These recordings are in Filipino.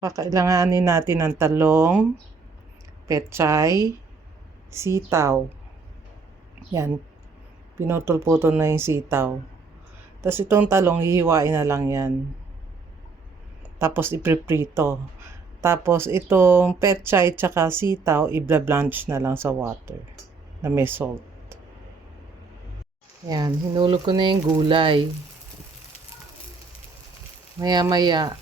Kakailanganin natin ng talong, pechay, sitaw. Yan, pinutol-putol na yung sitaw. Tapos itong talong, hihiwain na lang yan. Tapos ipiprito. Tapos itong pechay tsaka sitaw, i-blanch na lang sa water na may salt. Yan, hinulog ko na yung gulay. Maya-maya,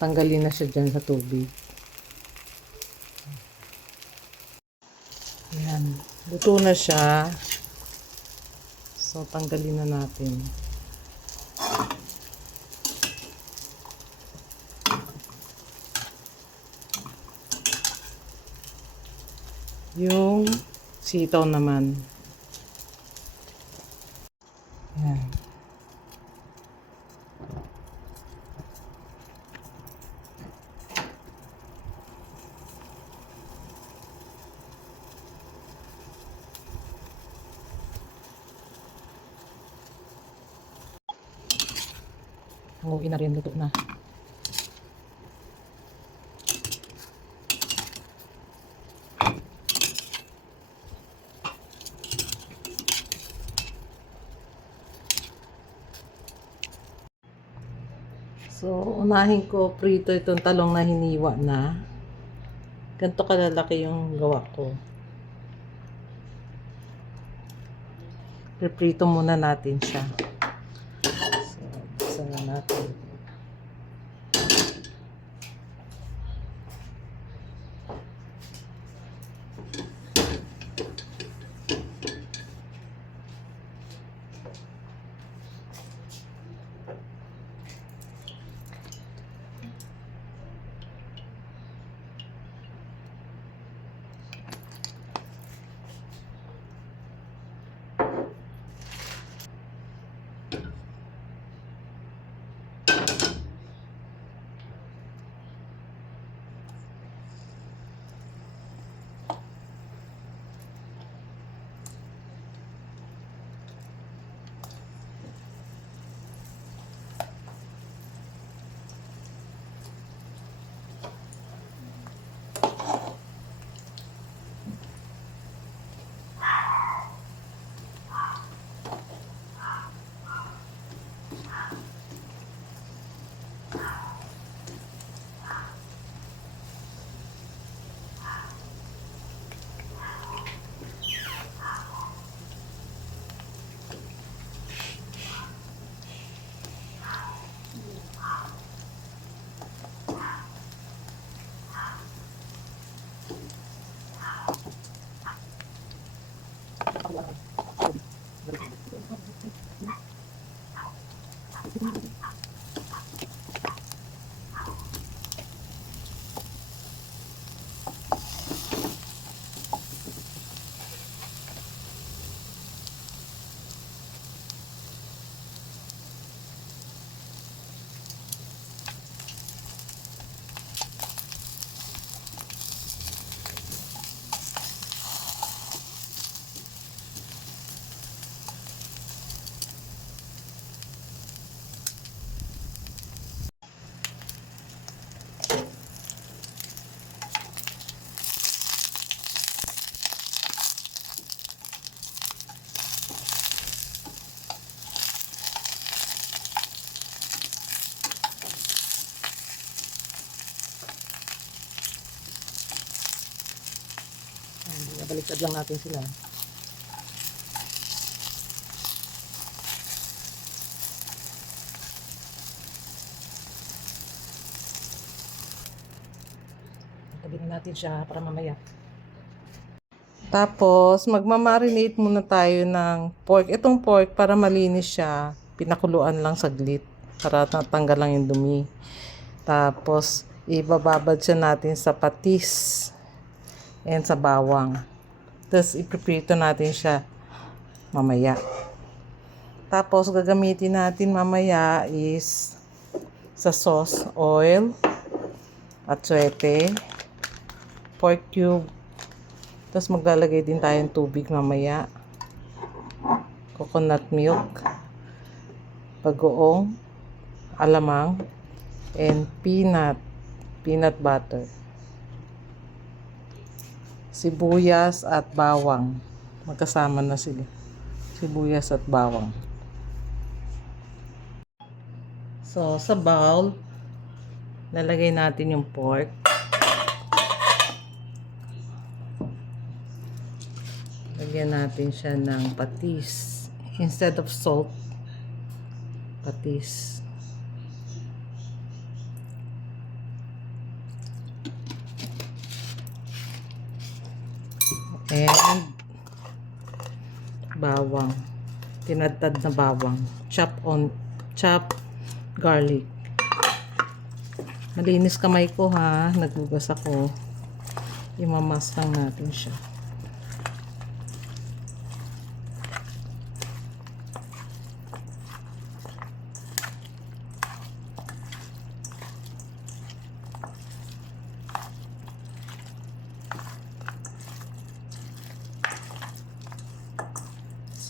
tanggalin na siya dyan sa tubig. Yan, luto na siya. So, tanggalin na natin. Yung sitaw naman. Yan. Hanguin na rin, luto na. So, unahin ko prito itong talong na hiniwa na. Ganito kalalaki yung gawa ko. Piprito muna natin siya. So, buksan na natin. Baliktad lang natin sila. Tabihin natin siya para mamaya. Tapos, magmamarinate muna tayo ng pork. Itong pork, para malinis siya, pinakuluan lang saglit para natanggal lang yung dumi. Tapos, ibababad siya natin sa patis and sa bawang. Tapos, ipiprito natin siya mamaya. Tapos, gagamitin natin mamaya is sa sauce, oil, atswete, pork cube. Tapos, maglalagay din tayo ng tubig mamaya. Coconut milk, bagoong, alamang, and peanut. peanut butter, sibuyas at bawang. Magkasama na sila. Sibuyas at bawang. So, sa bowl, lalagay natin yung pork. Lagyan natin siya ng patis. Instead of salt, patis. And bawang. Tinadtad na bawang. Chop garlic. Malinis kamay ko ha. Nagugas ako. Imamas lang natin siya.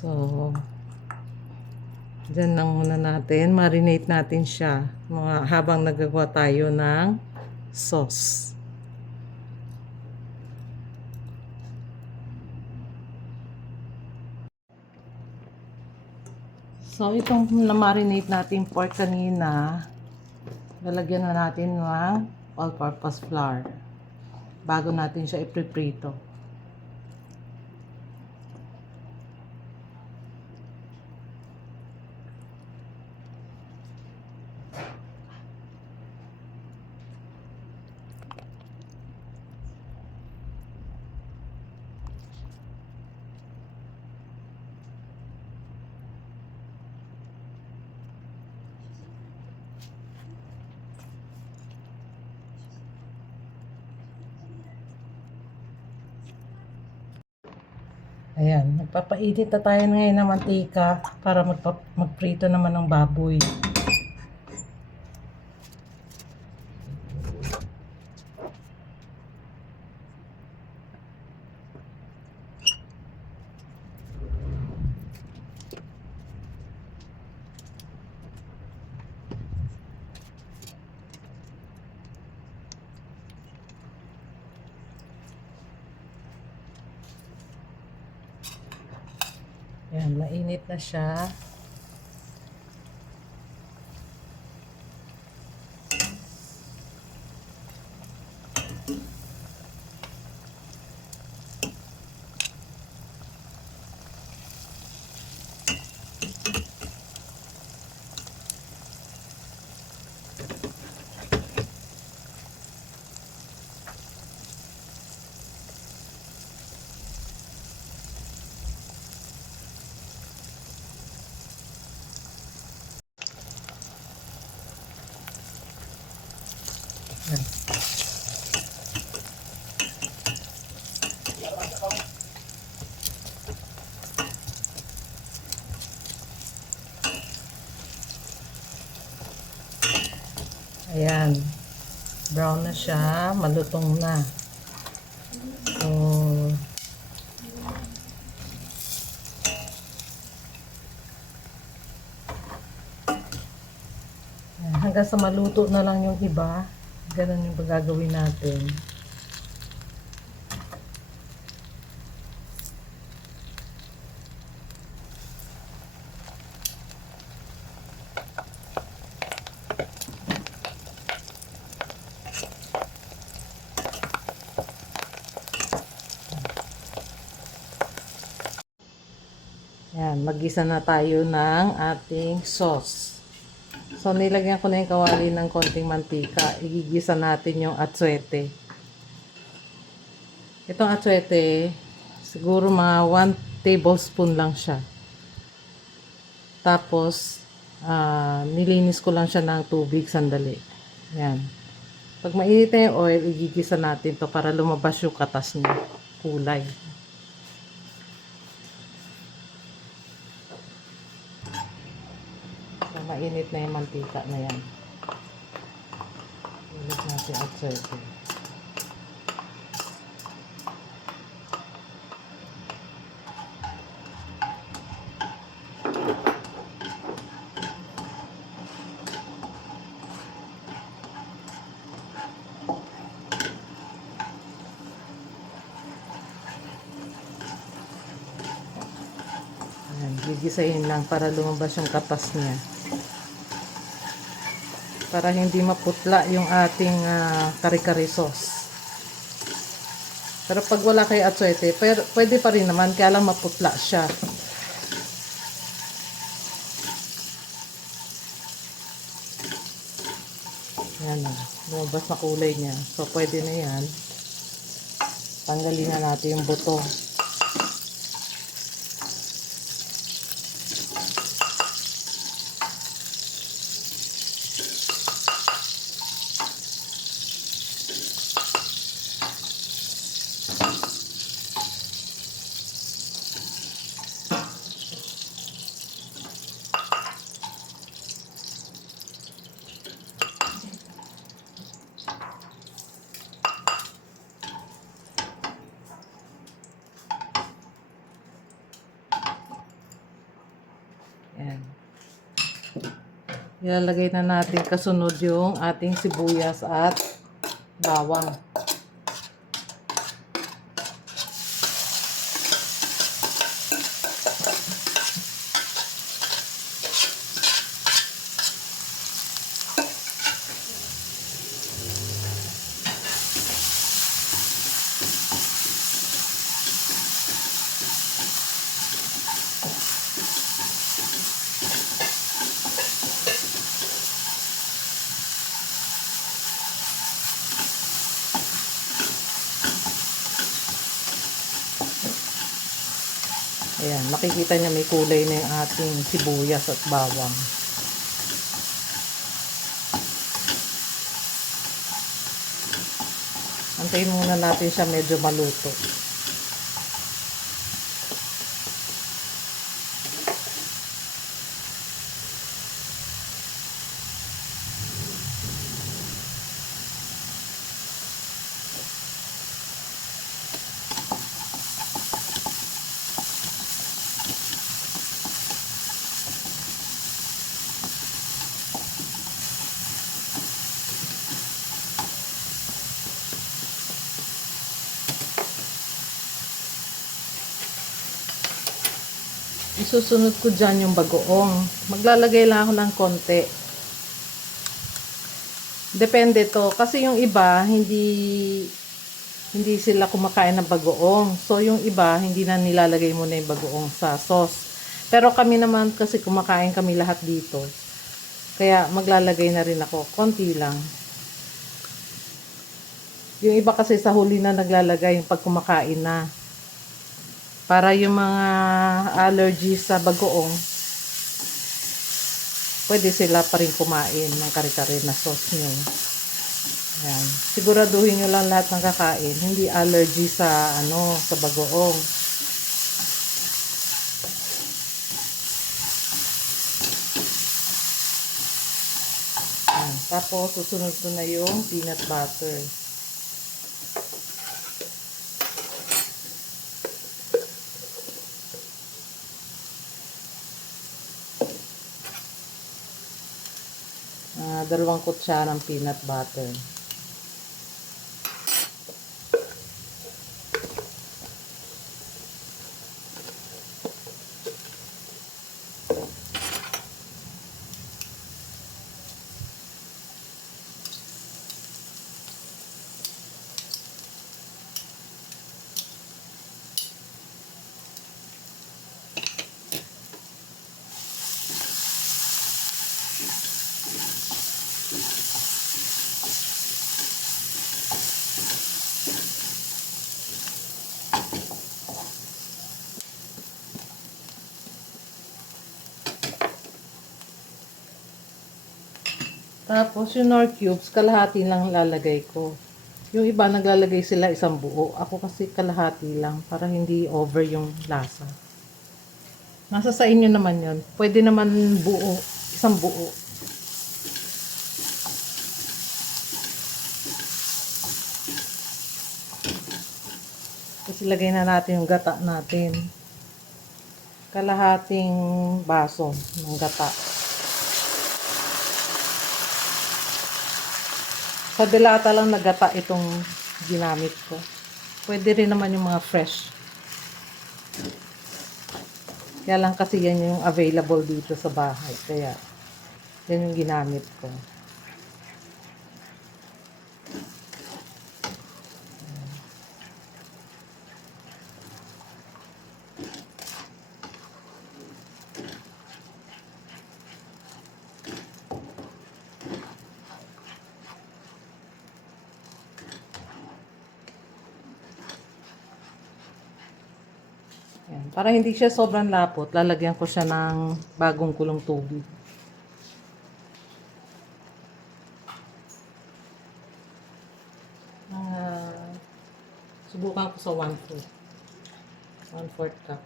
So, dyan lang muna natin. Marinate natin siya habang nagagawa tayo ng sauce. So, itong na-marinate natin pork kanina, lalagyan na natin ng all-purpose flour bago natin siya ipiprito. Ayan, magpapainit na tayo ngayon ng mantika para magprito naman ng baboy. Ayan, mainit na siya. Ayan, brown na siya, malutong na. So, ayan, hanggang sa maluto na lang yung iba, ganun yung gagawin natin. Ayan, mag-gisa na tayo ng ating sauce. So, nilagyan ko na yung kawali ng konting mantika. Igigisa natin yung atsuete. Itong atsuete, siguro mga 1 tablespoon lang siya. Tapos, nilinis ko lang siya ng tubig sandali. Ayan. Pag mainit na yung oil, igigisa natin to para lumabas yung katas niya. Kulay. Mainit na yung mantika na yan. Ulit natin at sete. gigisahin lang para lumabas yung katas niya. Para hindi maputla yung ating kare-kare sauce. Pero pag wala kay atsuete, pwede pa rin naman, kaya lang maputla siya. Yan na, lumabas na kulay niya. So, pwede na yan. Tanggalin na natin yung buto. Yan. Ilalagay na natin kasunod yung ating sibuyas at bawang. Ayan, makikita niya may kulay na yung ating sibuyas at bawang. Antayin muna natin siya medyo maluto. Isusunod ko dyan yung bagoong. Maglalagay lang ako ng konti. Depende to. Kasi yung iba, hindi sila kumakain ng bagoong. So, yung iba, hindi na nilalagay muna yung bagoong sa sauce. Pero kami naman kasi kumakain kami lahat dito. Kaya maglalagay na rin ako. Konti lang. Yung iba kasi sa huli na naglalagay yung pag kumakain na. Para yung mga allergies sa bagoong, pwede sila pa rin kumain ng kare-kare na sauce nyo. Yan. Siguraduhin nyo lang lahat ng kakain, hindi allergy sa sa bagoong. Yan. Tapos susunod ko na yung peanut butter. Dalawang kutsara ng peanut butter. Tapos, yung Knorr cubes, kalahati lang lalagay ko. Yung iba, naglalagay sila isang buo. Ako kasi kalahati lang para hindi over yung lasa. Nasa sa inyo naman yon. Pwede naman buo. Isang buo. Tapos, ilagay na natin yung gata natin. Kalahating baso ng gata. Sa delata lang na gata itong ginamit ko. Pwede rin naman yung mga fresh. Kaya lang kasi yan yung available dito sa bahay. Kaya yan yung ginamit ko. Yan. Para hindi siya sobrang lapot, lalagyan ko siya ng bagong kulong tubig. Subukan ko sa 1/4. 1/4 cup.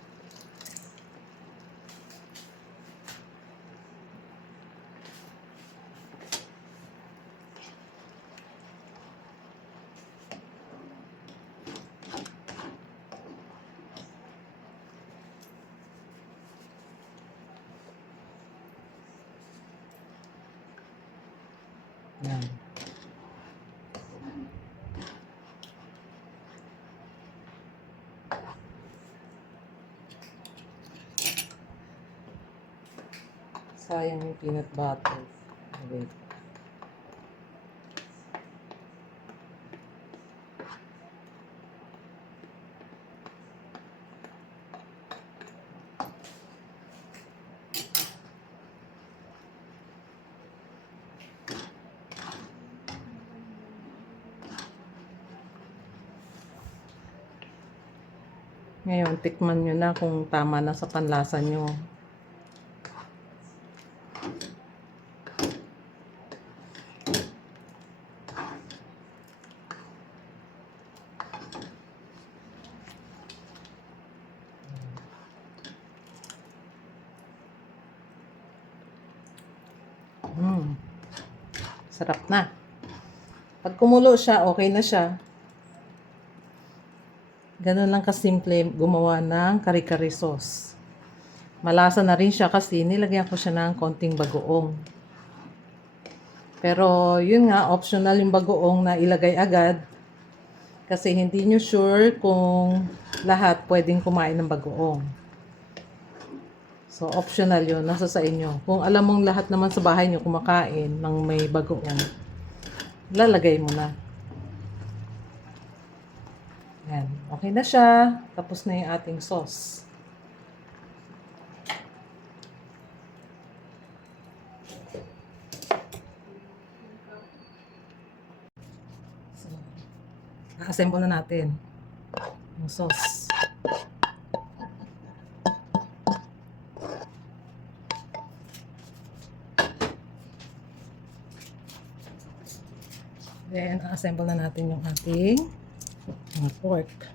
Yan. Sayang yung peanut butter. Wait. Ngayon, tikman nyo na kung tama na sa panlasa nyo. Sarap na. Pag kumulo siya, okay na siya. Ganun lang kasimple gumawa ng kare-kare sauce. Malasa na rin siya kasi nilagyan ko siya ng konting bagoong. Pero yun nga, optional yung bagoong na ilagay agad. Kasi hindi nyo sure kung lahat pwedeng kumain ng bagoong. So optional yun, nasa sa inyo. Kung alam mong lahat naman sa bahay nyo kumakain ng may bagoong, lalagay mo na. Yan. Okay na siya. Tapos na yung ating sauce. So, assemble na natin yung sauce. Then, assemble na natin yung ating pork.